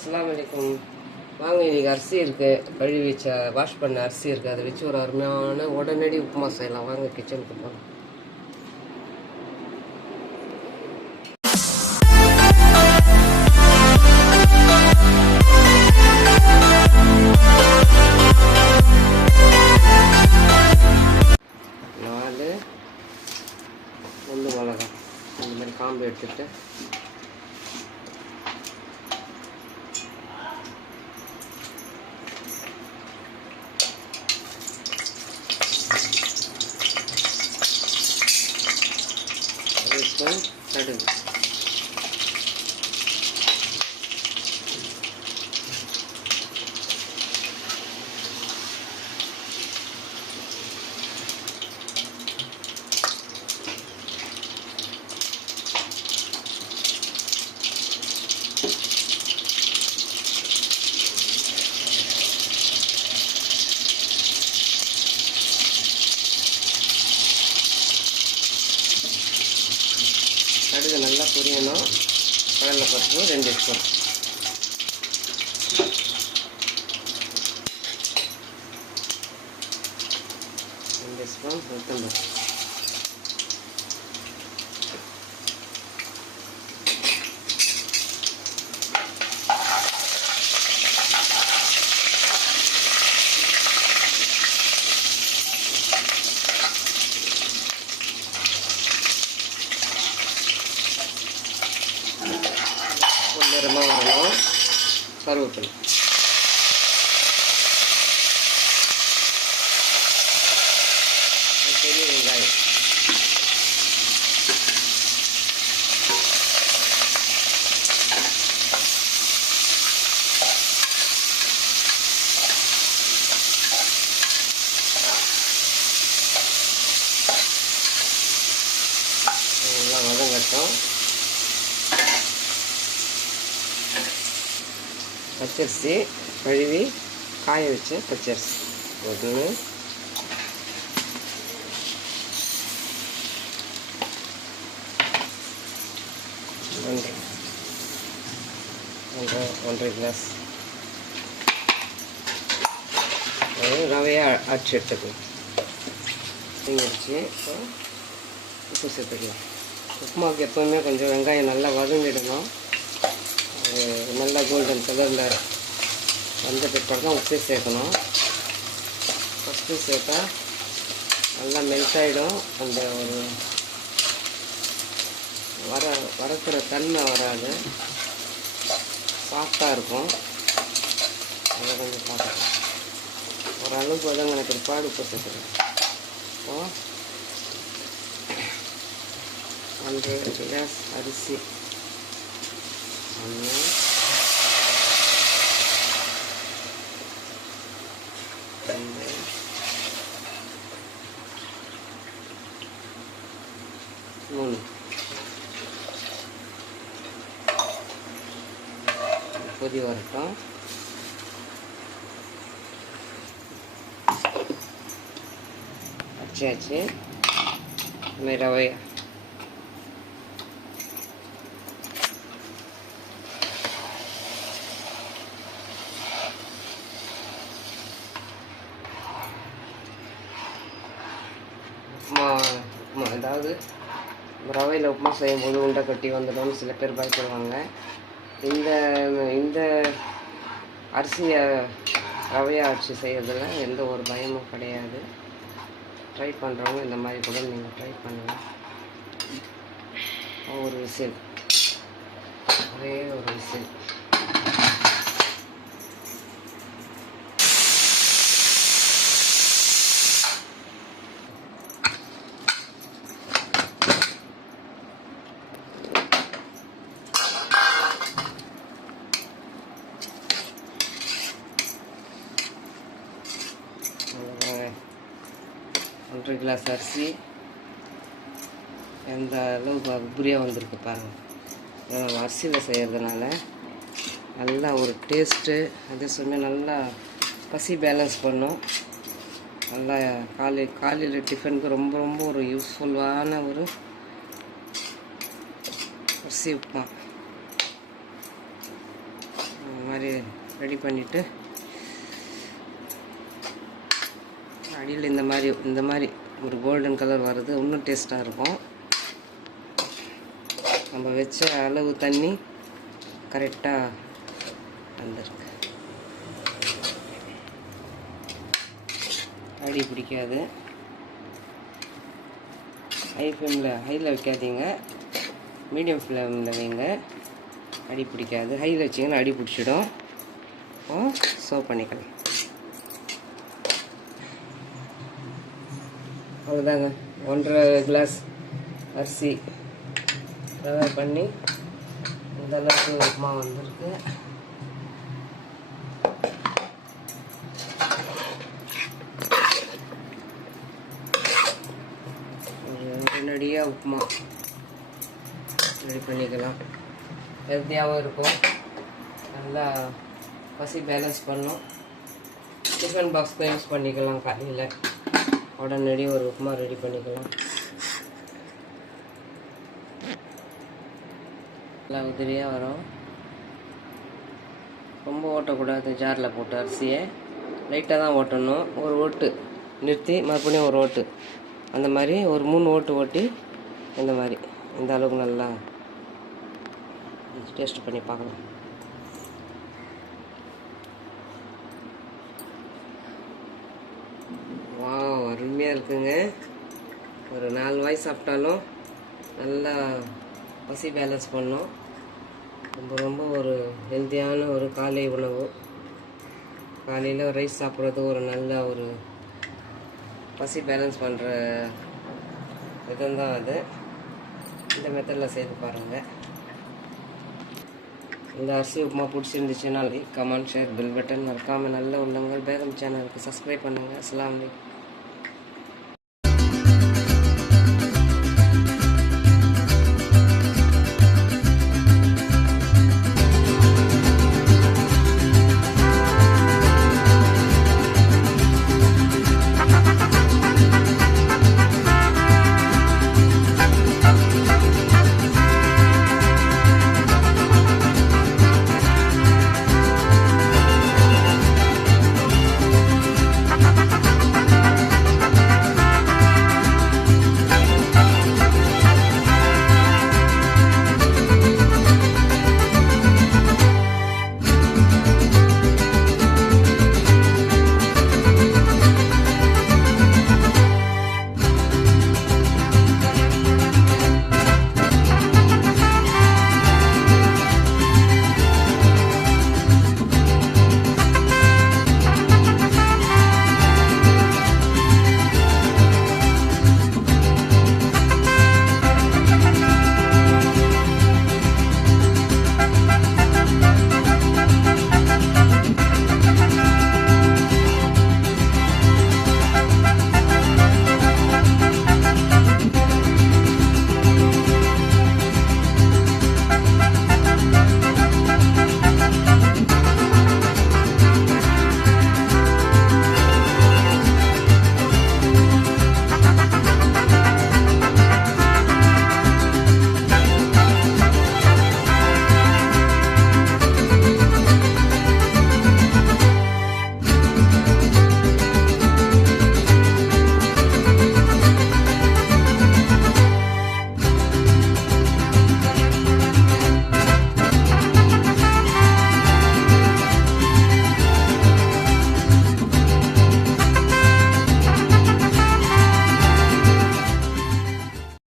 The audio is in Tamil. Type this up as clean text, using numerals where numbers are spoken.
அஸ்ஸலாமு அலைக்கும். வாங்க, இன்றைக்கி அரிசி இருக்குது, கழுவி வச்ச வாஷ் பண்ண அரிசி இருக்குது. அதை வச்சு ஒரு அருமையான உடனடி உப்புமா செய்யலாம். வாங்க கிச்சனுக்கு போகலாம். நாலு மிளகா இந்த மாதிரி காம்பு எடுத்துட்டு கடுகு, கடுகு நல்லா பொரியணும். கடலை பருப்பு 2 ஸ்பூன், கொத்தமல்லி, பொன்னிறமாக வரணும். கருவேப்பிலை, பெரிய வெங்காயம், நல்லா வதங்கட்டும். பச்சரிசி கழுவி காய வச்ச பச்சரிசி ஒன்று, ஒன்றரை கிளாஸ் ரவையை அரைச்சி எடுத்துக்கலாம். வச்சு உப்பு சேர்த்துக்கலாம். உப்புமாவுக்கு எப்போவுமே கொஞ்சம் வெங்காயம் நல்லா வதங்கிடணும். அது நல்லா கோல்டன் கலரில் வந்த பிற்பாடு தான் உப்பு சேர்க்கணும். ஃபஸ்ட்டு சேர்த்தா நல்லா மெல்ட் ஆகிடும். அந்த ஒரு வறுக்கிற தன்மை வராது, சாஃப்டாக இருக்கும். அதை கொஞ்சம் பார்த்துக்கலாம். ஓரளவுக்கு வதங்கின பிற்பாடு உப்பு சேர்த்துக்கலாம். இப்போ 1 கிளாஸ் அரிசி, 1 2 3 கொதி வரட்டும். அச்சாச்சு. ரவை உப்புமா அதாவது ரவையில் உப்புமா செய்யும்போது உண்டை கட்டி வந்துடும் சில பேர் பயப்படுவாங்க. இந்த அரிசியை ரவையை அரிசி செய்கிறதுல எந்த ஒரு பயமும் கிடையாது. ட்ரை பண்ணுறவங்க இந்த மாதிரி கூட நீங்கள் ட்ரை பண்ணுங்கள். ஒரு விசில், ஒரே ஒரு விசில். ஒன்றரை கிளாஸ் அரிசி எந்த அளவுக்கு உபரியாக வந்திருக்கு பாருங்கள். அரிசியில் செய்கிறதுனால நல்லா ஒரு டேஸ்ட்டு, அதே சமயம் நல்லா பசி பேலன்ஸ் பண்ணும். நல்லா காலையில் டிஃபனுக்கு ரொம்ப ரொம்ப ஒரு யூஸ்ஃபுல்லான ஒரு அரிசி உப்புமா. மாதிரி ரெடி பண்ணிவிட்டு அடியில் இந்த மாதிரி ஒரு கோல்டன் கலர் வர்றது இன்னும் டேஸ்ட்டாக இருக்கும். நம்ம வச்ச அளவு தண்ணி கரெக்டாக வந்திருக்கு. அடி பிடிக்காது. ஹையில் வைக்காதீங்க, மீடியம் ஃப்ளேமில் வைங்க. அடி பிடிக்காது. ஹையில் வச்சிங்கன்னா அடி பிடிச்சிடும். சர்வ் பண்ணிக்கலாம். அவ்வளோதாங்க. 1.5 கிளாஸ் அரிசி ரவை பண்ணி இந்த அளவுக்கு உப்புமா வந்திருக்கு. உடனடியாக உப்புமா ரெடி பண்ணிக்கலாம். ஹெல்த்தியாகவும் இருக்கும், நல்லா பசி பேலன்ஸ் பண்ணும். டிஃபன் பாக்ஸ்க்கு யூஸ் பண்ணிக்கலாம். காலையில் உடனடியாக ஒரு உப்புமா ரெடி பண்ணிக்கலாம். நல்லா உதிரியாக வரும். ரொம்ப ஓட்டக்கூடாது. ஜாரில் போட்டு அரிசியை லைட்டாக தான் ஓட்டணும். ஒரு ஓட்டு நிறுத்தி மறுபடியும் ஒரு ஓட்டு, அந்த மாதிரி ஒரு 3 ஓட்டு ஓட்டி இந்த மாதிரி இந்த அளவுக்கு நல்லா டேஸ்ட் பண்ணி பார்க்கலாம். வாவ், அருமையாக இருக்குங்க. ஒரு 4 வாய் சாப்பிட்டாலும் நல்லா பசி பேலன்ஸ் பண்ணும். ரொம்ப ஒரு ஹெல்த்தியான ஒரு காலை உணவு. காலையில் ரைஸ் சாப்பிட்றது ஒரு நல்ல ஒரு பசி பேலன்ஸ் பண்ணுற விதம்தான் அது. இந்த மெத்தடில் செய்து பாருங்கள். இந்த அரிசி உப்புமா பிடிச்சிருந்துச்சுன்னா like, comment, share, bell button மறக்காமல் நல்ல உள்ளங்கள் பேகம் சேனலுக்கு சப்ஸ்கிரைப் பண்ணுங்கள். அஸ்ஸலாமு அலைக்கும்.